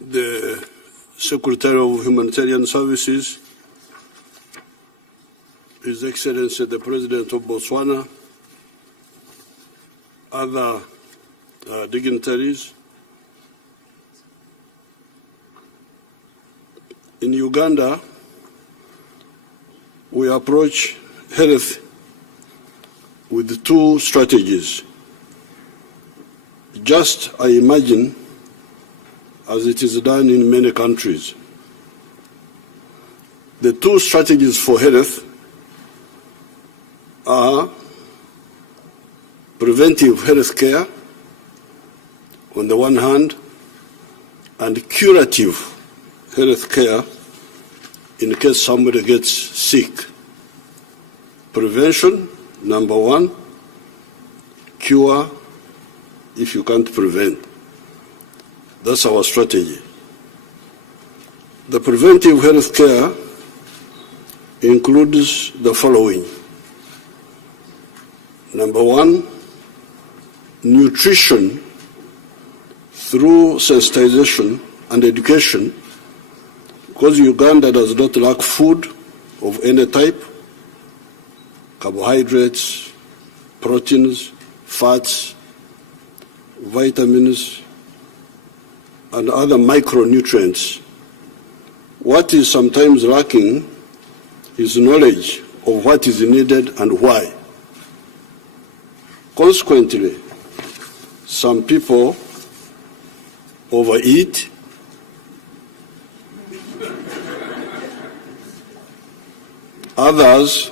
the Secretary of Humanitarian Services, His Excellency the President of Botswana, other dignitaries. In Uganda, we approach health with two strategies. Just, I imagine, as it is done in many countries. The two strategies for health are preventive health care on the one hand and curative health care in case somebody gets sick. Prevention, number one, cure if you can't prevent. That's our strategy. The preventive health care includes the following. Number one, nutrition through sensitization and education, because Uganda does not lack food of any type, carbohydrates, proteins, fats, vitamins, and other micronutrients. What is sometimes lacking is knowledge of what is needed and why. Consequently, some people overeat, others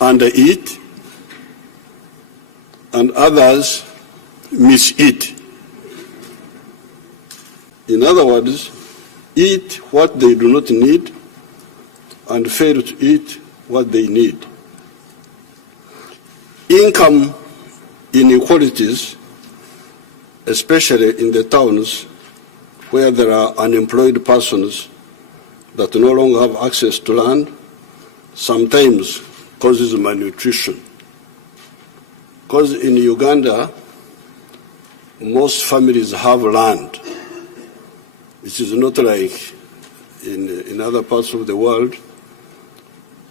undereat, and others miseat. In other words, eat what they do not need and fail to eat what they need. Income inequalities, especially in the towns where there are unemployed persons that no longer have access to land, sometimes causes malnutrition. Because in Uganda, most families have land. It is not like in other parts of the world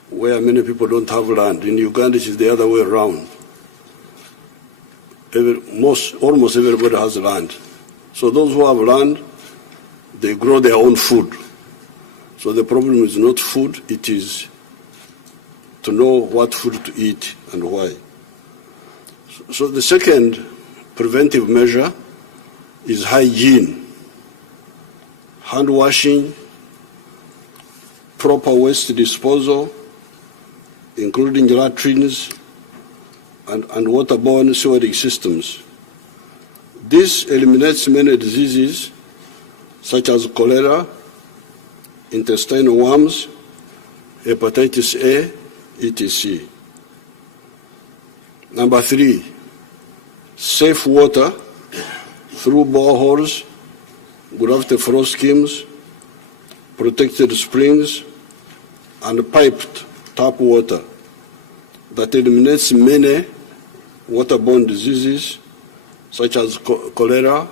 where many people don't have land. In Uganda, it is the other way around. Almost everybody has land. So those who have land, they grow their own food. So the problem is not food, it is to know what food to eat and why. So the second preventive measure is hygiene. Hand washing, proper waste disposal, including latrines and waterborne sewage systems. This eliminates many diseases such as cholera, intestinal worms, hepatitis A, etc. Number three, safe water through boreholes, gravity flow schemes, protected springs, and piped tap water that eliminates many waterborne diseases such as cholera,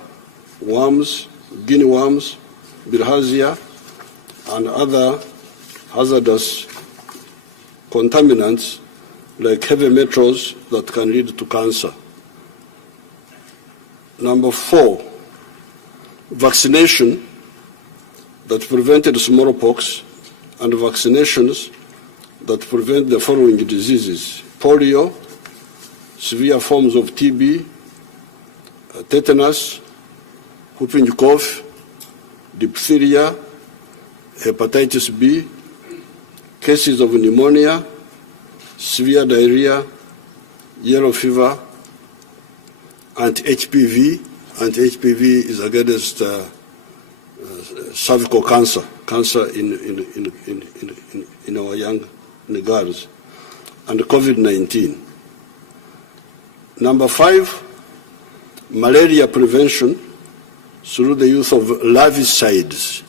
worms, guinea worms, bilharzia, and other hazardous contaminants like heavy metals that can lead to cancer. Number four, vaccination that prevented smallpox and vaccinations that prevent the following diseases: polio, severe forms of TB, tetanus, whooping cough, diphtheria, hepatitis B, cases of pneumonia, severe diarrhea, yellow fever, and HPV. And HPV is against cervical cancer in our young girls, and COVID-19. Number five, malaria prevention through the use of larvicides.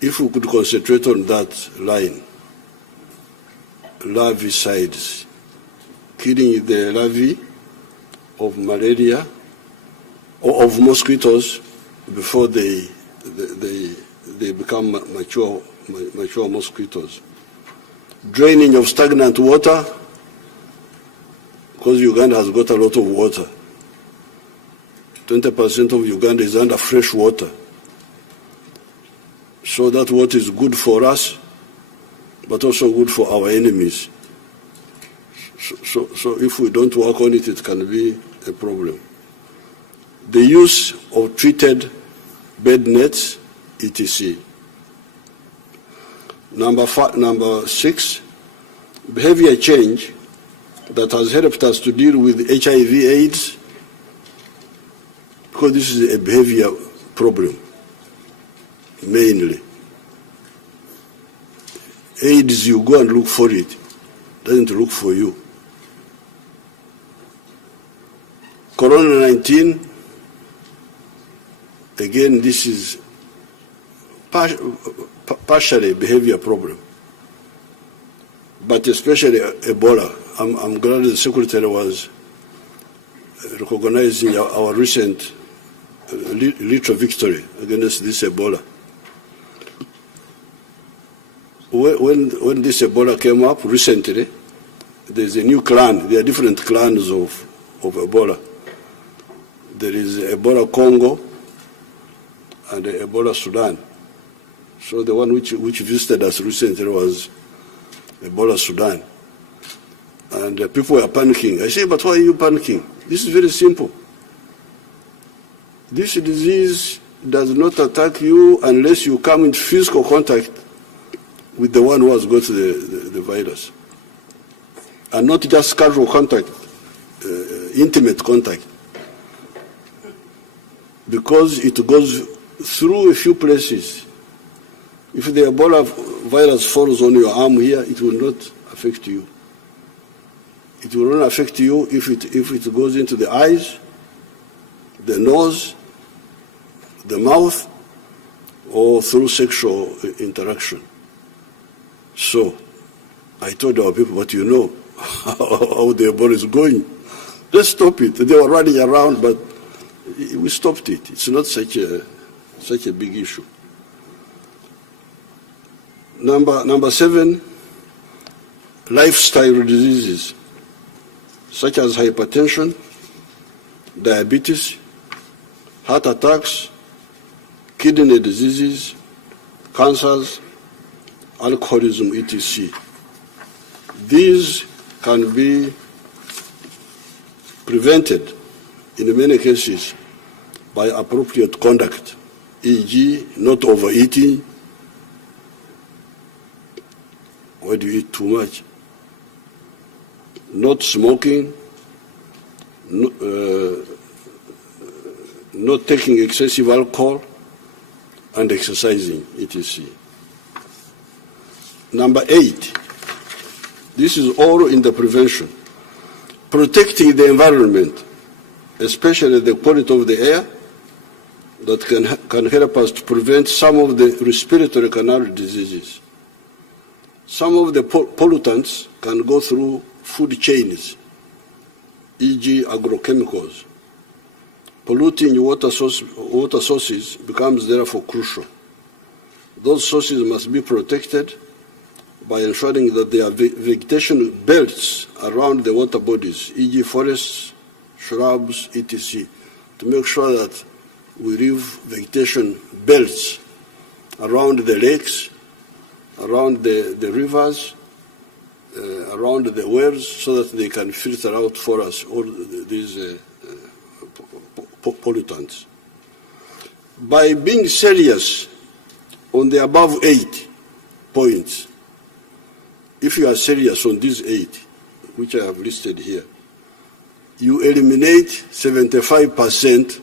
If we could concentrate on that line, larvicides, killing the larvae of malaria of mosquitoes before they become mature mosquitoes. Draining of stagnant water, because Uganda has got a lot of water. 20% of Uganda is under fresh water. So that water is good for us, but also good for our enemies. So if we don't work on it, it can be a problem. The use of treated bed nets, etc. Number 6, behavior change that has helped us to deal with HIV/AIDS, because this is a behavior problem, mainly. AIDS, you go and look for it, doesn't look for you. Corona-19, again, this is partially a behavior problem, but especially Ebola. I'm glad the Secretary was recognizing our recent little victory against this Ebola. When this Ebola came up recently, there's a new clan. There are different clans of Ebola. There is Ebola Congo and Ebola Sudan. So the one which visited us recently was Ebola Sudan. And people were panicking. I say, but why are you panicking? This is very simple. This disease does not attack you unless you come into physical contact with the one who has got the virus. And not just casual contact, intimate contact. Because it goes through a few places. If the Ebola virus falls on your arm here, it will not affect you. It will not affect you if it goes into the eyes, the nose, the mouth, or through sexual interaction. So, I told our people, but you know how the Ebola is going. Let's stop it. They were running around, but we stopped it. It's not such a big issue. Number 7, lifestyle diseases such as hypertension, diabetes, heart attacks, kidney diseases, cancers, alcoholism, etc. These can be prevented in many cases by appropriate conduct, e.g., not overeating. Why do you eat too much? Not smoking, not taking excessive alcohol, and exercising, etc. Number 8, this is all in the prevention. Protecting the environment, especially the quality of the air, that can help us to prevent some of the respiratory canal diseases. Some of the pollutants can go through food chains, e.g. agrochemicals. Polluting water sources becomes therefore crucial. Those sources must be protected by ensuring that there are vegetation belts around the water bodies, e.g. forests, shrubs, etc., to make sure that we leave vegetation belts around the lakes, around the rivers, around the wells, so that they can filter out for us all these pollutants. By being serious on the above 8 points, if you are serious on these 8, which I have listed here, you eliminate 75%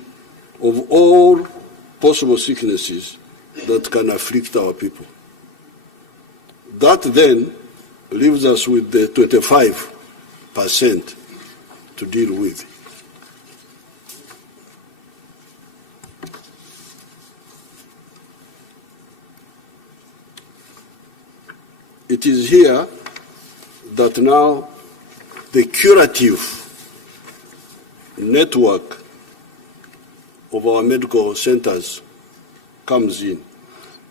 of all possible sicknesses that can afflict our people. That then leaves us with the 25% to deal with. It is here that now the curative network of our medical centers comes in.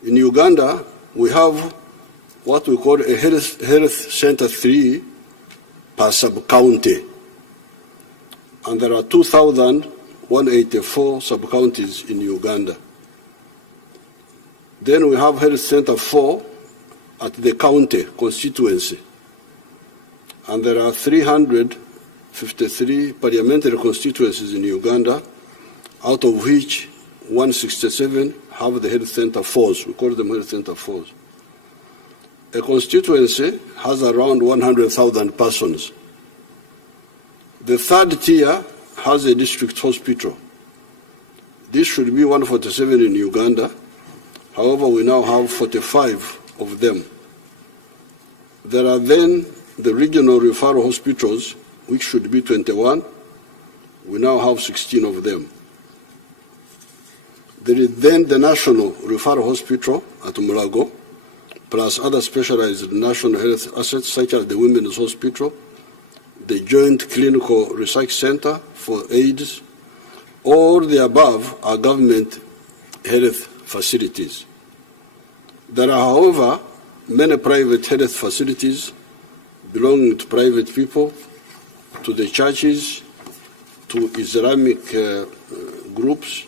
In Uganda, we have what we call a health center 3 per sub-county. And there are 2,184 sub-counties in Uganda. Then we have health center 4 at the county constituency. And there are 353 parliamentary constituencies in Uganda, out of which 167 have the health center 4s. We call them health center 4s. A constituency has around 100,000 persons. The third tier has a district hospital. This should be 147 in Uganda. However, we now have 45 of them. There are then the regional referral hospitals, which should be 21. We now have 16 of them. There is then the National Referral Hospital at Mulago, plus other specialized national health assets such as the Women's Hospital, the Joint Clinical Research Center for AIDS. All the above are government health facilities. There are, however, many private health facilities belonging to private people, to the churches, to Islamic groups,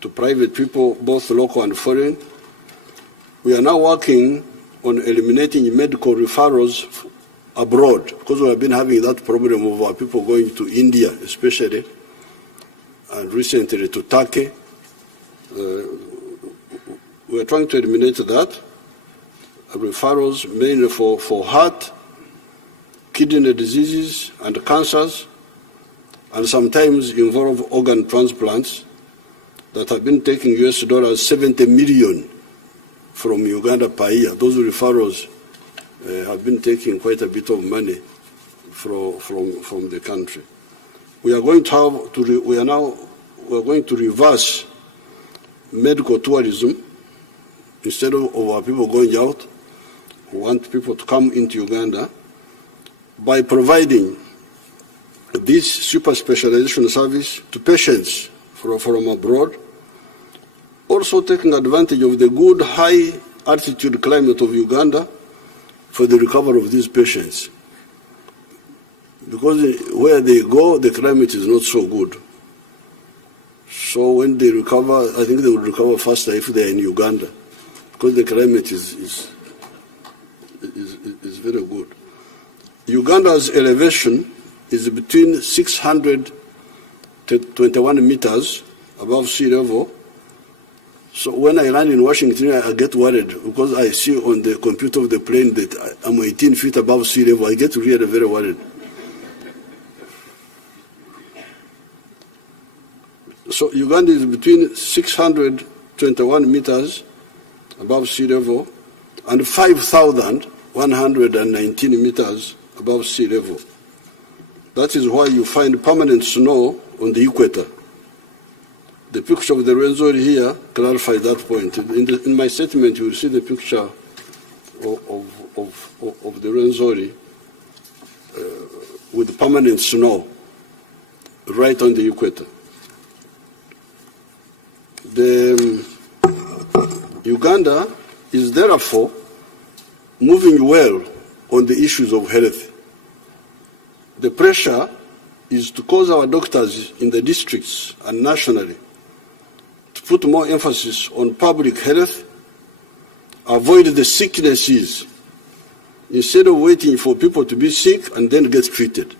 to private people, both local and foreign. We are now working on eliminating medical referrals abroad, because we have been having that problem of our people going to India, especially, and recently to Turkey. We are trying to eliminate that. Referrals mainly for heart, kidney diseases, and cancers, and sometimes involve organ transplants that have been taking US dollars 70 million from Uganda per year. Those referrals have been taking quite a bit of money from the country. We are going to we are going to reverse medical tourism. Instead of our people going out, we want people to come into Uganda by providing this super specialization service to patients from abroad, also taking advantage of the good high altitude climate of Uganda for the recovery of these patients. Because where they go, the climate is not so good. So when they recover, I think they will recover faster if they are in Uganda, because the climate is very good. Uganda's elevation is between 600 to 21 meters above sea level. So when I land in Washington, I get worried because I see on the computer of the plane that I'm 18 feet above sea level. I get really very worried. So Uganda is between 621 meters above sea level and 5,119 meters above sea level. That is why you find permanent snow on the equator. The picture of the Rwenzori here clarifies that point. In my statement, you will see the picture of the Rwenzori with permanent snow right on the equator. Uganda is therefore moving well on the issues of health. The pressure is to cause our doctors in the districts and nationally to put more emphasis on public health, avoid the sicknesses, instead of waiting for people to be sick and then get treated.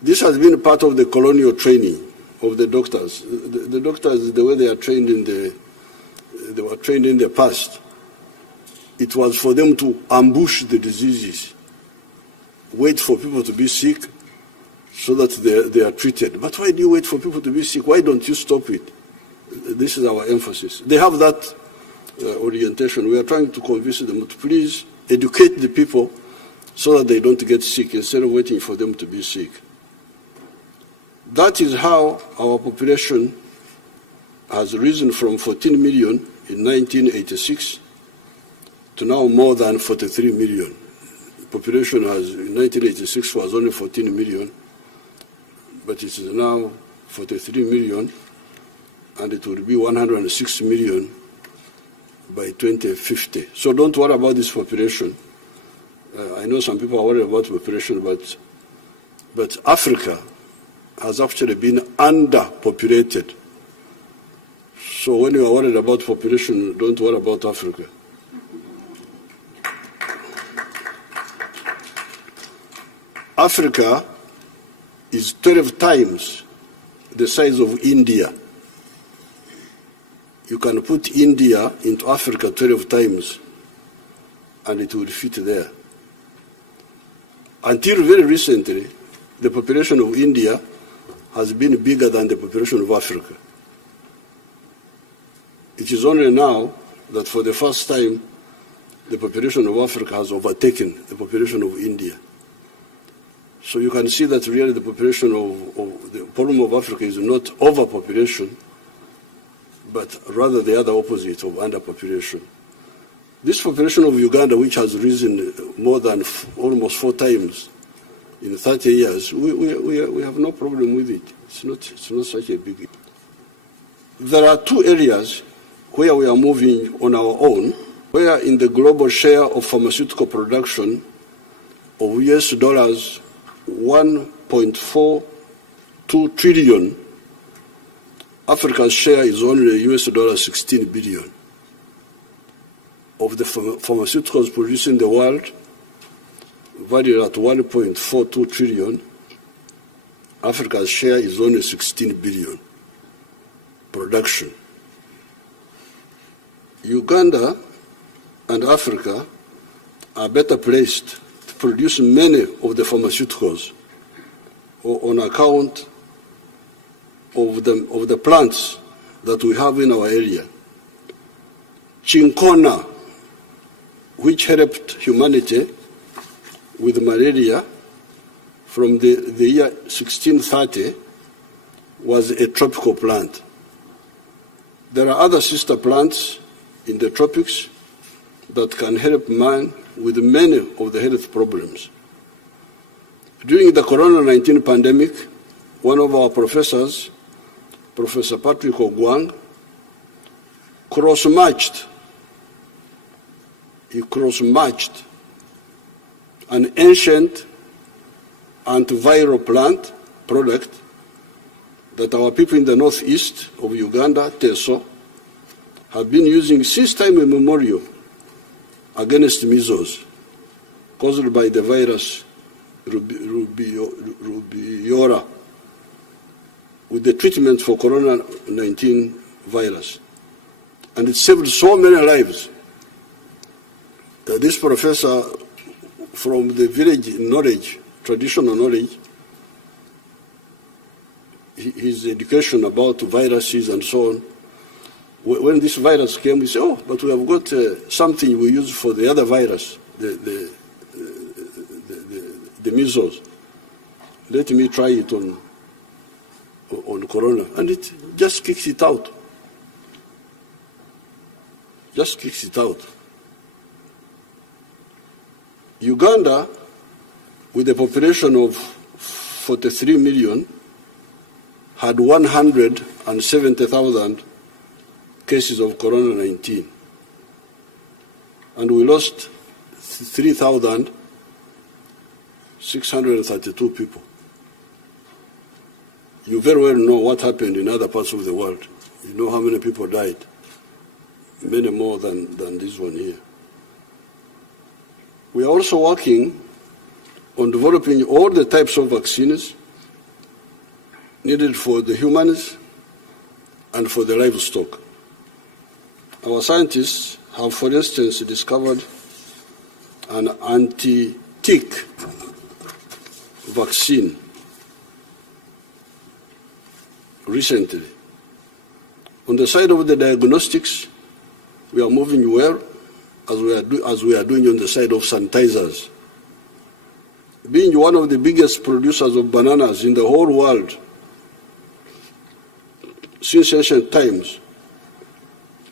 This has been part of the colonial training of the doctors. The doctors, the way they are trained they were trained in the past, it was for them to ambush the diseases, wait for people to be sick so that they are treated. But why do you wait for people to be sick? Why don't you stop it? This is our emphasis. They have that orientation. We are trying to convince them to please educate the people so that they don't get sick instead of waiting for them to be sick. That is how our population has risen from 14 million in 1986 to now more than 43 million. The population in 1986 was only 14 million, but it is now 43 million, and it will be 106 million by 2050. So don't worry about this population. I know some people are worried about population, but Africa has actually been underpopulated. So when you are worried about population, don't worry about Africa. Africa is 12 times the size of India. You can put India into Africa 12 times, and it will fit there. Until very recently, the population of India has been bigger than the population of Africa. It is only now that for the first time, the population of Africa has overtaken the population of India. So you can see that really the population of the problem of Africa is not overpopulation, but rather the other opposite of underpopulation. This population of Uganda, which has risen more than almost 4 times in 30 years, we have no problem with it. It's not such a big issue. There are 2 areas where we are moving on our own, where in the global share of pharmaceutical production of US dollars 1.42 trillion, Africa's share is only US dollars 16 billion. Of the pharmaceuticals produced in the world, valued at 1.42 trillion, Africa's share is only 16 billion production. Uganda and Africa are better placed to produce many of the pharmaceuticals on account of the plants that we have in our area. Chinkona, which helped humanity with malaria from the year 1630, was a tropical plant. There are other sister plants in the tropics that can help man with many of the health problems. During the Corona-19 pandemic, one of our professors, Professor Patrick Ogwang, cross-matched an ancient antiviral plant product that our people in the northeast of Uganda, Teso, have been using since time immemorial against measles caused by the virus rubiola, with the treatment for Corona-19 virus. And it saved so many lives. This professor, from the village knowledge, traditional knowledge, his education about viruses and so on, when this virus came, we said, oh, but we have got something we use for the other virus, the measles. Let me try it on Corona. And it just kicks it out. Just kicks it out. Uganda, with a population of 43 million, had 170,000 cases of Corona-19. And we lost 3,632 people. You very well know what happened in other parts of the world. You know how many people died. Many more than this one here. We are also working on developing all the types of vaccines needed for the humans and for the livestock. Our scientists have, for instance, discovered an anti-tick vaccine recently. On the side of the diagnostics, we are moving well, as we are doing on the side of sanitizers. Being one of the biggest producers of bananas in the whole world since ancient times,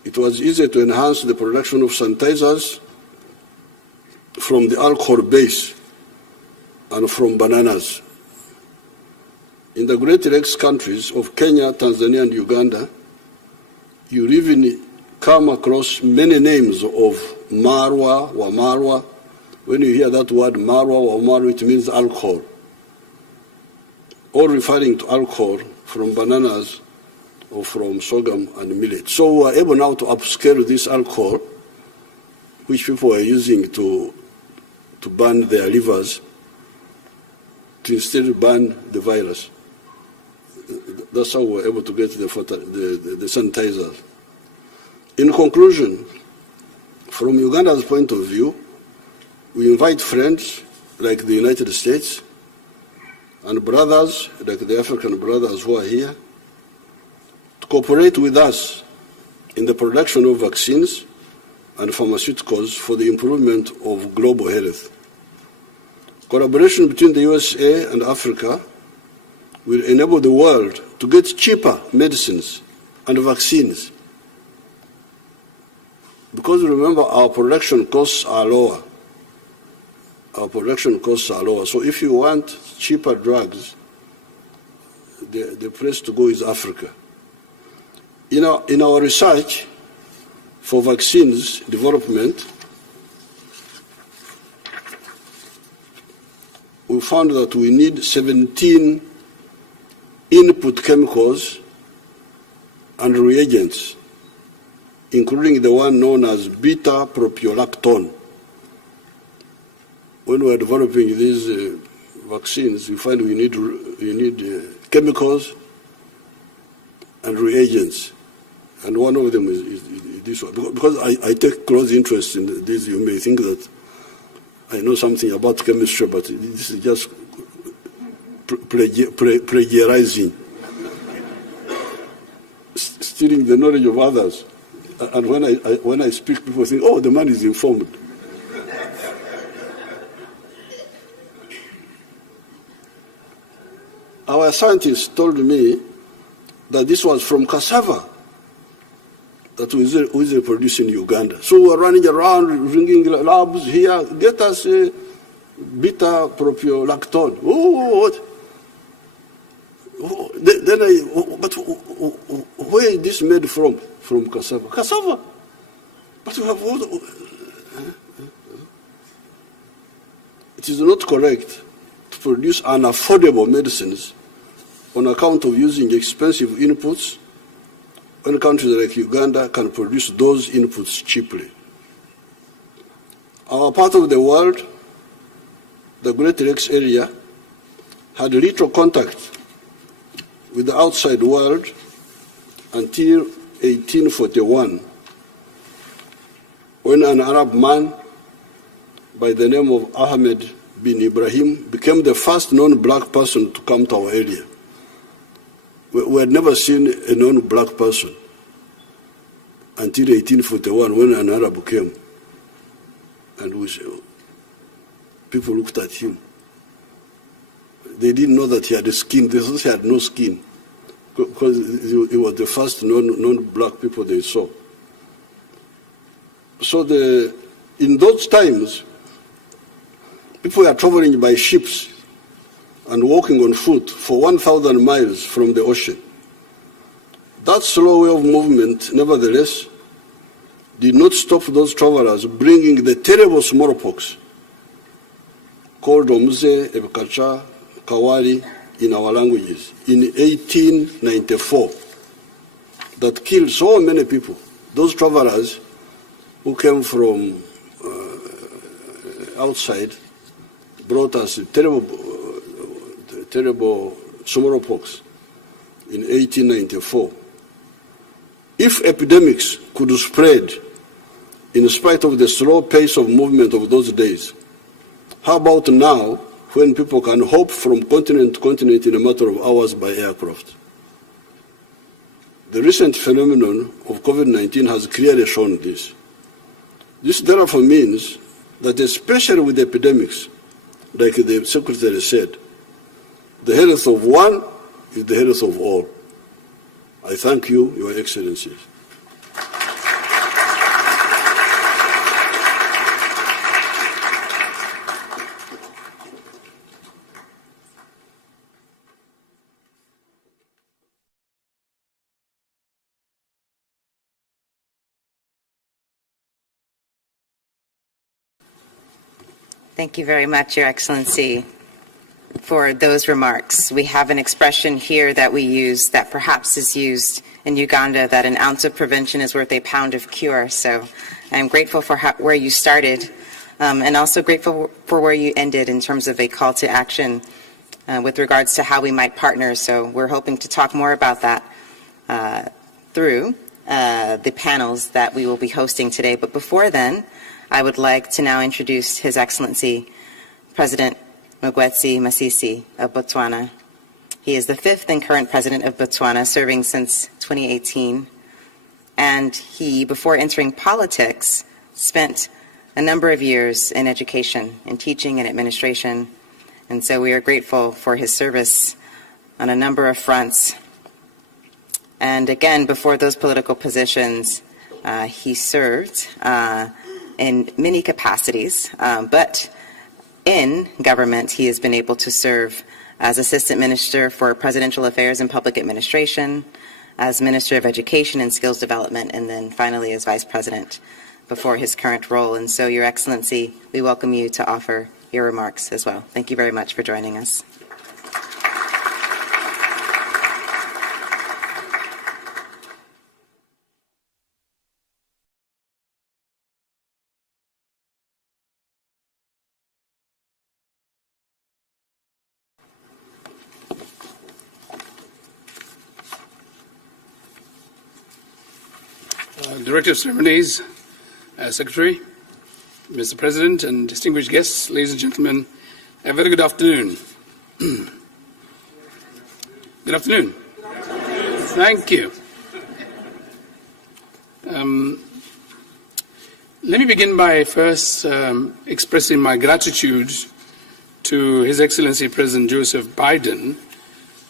it was easy to enhance the production of sanitizers from the alcohol base and from bananas. In the Great Lakes countries of Kenya, Tanzania, and Uganda, you even come across many names of marwa, wamarwa. When you hear that word marwa, wamarwa, it means alcohol, or referring to alcohol from bananas or from sorghum and millet. So we are able now to upscale this alcohol, which people are using to burn their livers, to instead burn the virus. That's how we're able to get the sanitizers. In conclusion, from Uganda's point of view, we invite friends like the United States and brothers like the African brothers who are here to cooperate with us in the production of vaccines and pharmaceuticals for the improvement of global health. Collaboration between the USA and Africa will enable the world to get cheaper medicines and vaccines. Because remember, our production costs are lower. Our production costs are lower. So if you want cheaper drugs, the place to go is Africa. In our research for vaccines development, we found that we need 17 input chemicals and reagents, including the one known as beta-propiolactone. When we are developing these vaccines, we find we need chemicals and reagents, and one of them is this one. Because I take close interest in this, you may think that I know something about chemistry, but this is just plagiarizing, stealing the knowledge of others. And when I speak, people think, oh, the man is informed. Our scientists told me that this was from cassava that we usually produce in Uganda. So we're running around, ringing labs here, get us beta-propiolactone. Oh, what? Oh, but where is this made from? From cassava. Cassava! But we have all it is not correct to produce unaffordable medicines on account of using expensive inputs when countries like Uganda can produce those inputs cheaply. Our part of the world, the Great Lakes area, had little contact with the outside world until 1841, when an Arab man by the name of Ahmed bin Ibrahim became the first non-black person to come to our area. We had never seen a non-black person until 1841, when an Arab came. And people looked at him. They didn't know that he had a skin. They thought he had no skin, because he was the first non-black people they saw. So in those times, people were traveling by ships and walking on foot for 1,000 miles from the ocean. That slow way of movement, nevertheless, did not stop those travelers bringing the terrible smallpox called Omuze, Ebkacha, Kawari in our languages in 1894 that killed so many people. Those travelers who came from outside brought us terrible smallpox in 1894. If epidemics could spread in spite of the slow pace of movement of those days, how about now, when people can hop from continent to continent in a matter of hours by aircraft? The recent phenomenon of COVID-19 has clearly shown this. This therefore means that, especially with epidemics, like the Secretary said, the health of one is the health of all. I thank you, Your Excellencies. Thank you very much, Your Excellency, for those remarks. We have an expression here that we use that perhaps is used in Uganda, that an ounce of prevention is worth a pound of cure. So I'm grateful for where you started, and also grateful for where you ended in terms of a call to action with regards to how we might partner. So we're hoping to talk more about that through the panels that we will be hosting today. But before then, I would like to now introduce His Excellency President Mokgweetsi Masisi of Botswana. He is the 5th and current President of Botswana, serving since 2018. And he, before entering politics, spent a number of years in education, in teaching and administration. And so we are grateful for his service on a number of fronts. And again, before those political positions, he served in many capacities, but in government, he has been able to serve as Assistant Minister for Presidential Affairs and Public Administration, as Minister of Education and Skills Development, and then finally as Vice President before his current role. And so, Your Excellency, we welcome you to offer your remarks as well. Thank you very much for joining us. Director of Ceremonies, Secretary, Mr. President, and distinguished guests, ladies and gentlemen, a very good afternoon. Good afternoon. Thank you. Let me begin by first expressing my gratitude to His Excellency President Joseph Biden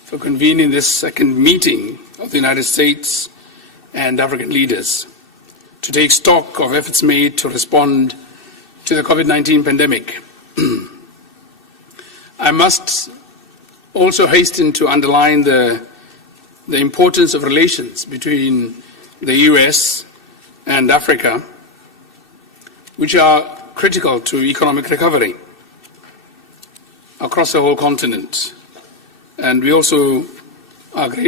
for convening this second meeting of the United States and African leaders to take stock of efforts made to respond to the COVID-19 pandemic. I must also hasten to underline the importance of relations between the US and Africa, which are critical to economic recovery across the whole continent. And we also are grateful